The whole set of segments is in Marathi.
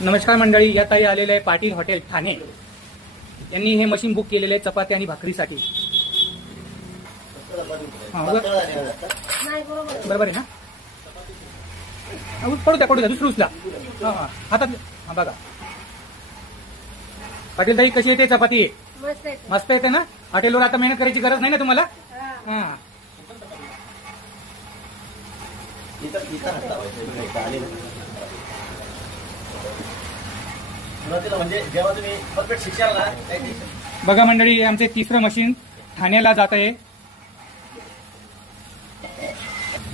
नमस्कार मंडळी, या ताई आलेले आहे पाटील हॉटेल ठाणे. यांनी हे मशीन बुक केलेले आहे चपाती आणि भाकरीसाठी. बरोबर आहे ना? पडू द्या दुसरं उचला. हातात बघा. पाटील ताई कशी येते चपाती? मस्त येते ना? हॉटेलवर आता मेहनत करायची गरज नाही ना तुम्हाला? म्हणजे जेव्हा तुम्ही परफेक्ट शिक्षाल ना. बघा मंडळी, आमचे तिसरं मशीन ठाण्याला जात आहे.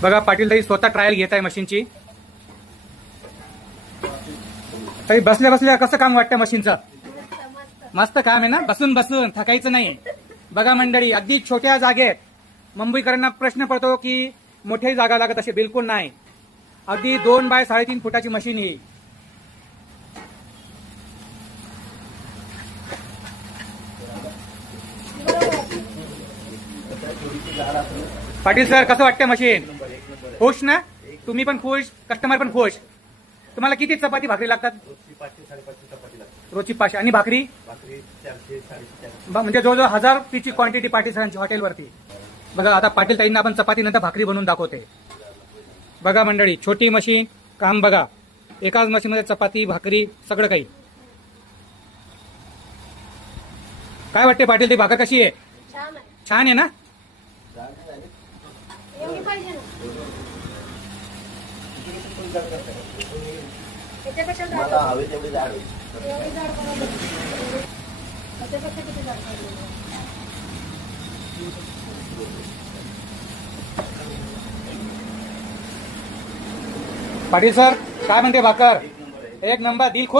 बघा पाटील ताई स्वतः ट्रायल घेत आहे मशीनची. ताई बसल्या बसल्या कसं काम वाटतं मशीनचं? मस्त काम आहे ना? बसून बसून थकायचं नाही. बघा मंडळी, अगदी छोट्या जागेत मुंबईकरांना प्रश्न पडतो की मोठ्याही जागा लागत, असे बिलकुल नाही. अगदी 2 बाय 3.5 फुटाची मशीन ही. पाटील सर, कसं वाटतं मशीन? खुश ना? तुम्ही पण खुश, कस्टमर पण खुश. तुम्हाला किती चपाती भाकरी लागतात? रोजची 500 आणि भाकरी म्हणजे जवळजवळ 1000 ची क्वांटिटी पाटील सरांची हॉटेलवरती. बघा आता पाटील ताईंना आपण चपाती नंतर भाकरी बनवून दाखवते. बघा मंडळी, छोटी मशीन, काम बघा. एकाच मशीनमध्ये चपाती भाकरी सगळं काही. काय वाटते पाटील ती भाकर कशी आहे? छान आहे ना? मला हवे तेवढी जाड होईल. पाटील सर काय म्हणते भाकर? एक नंबर, दिल खुश.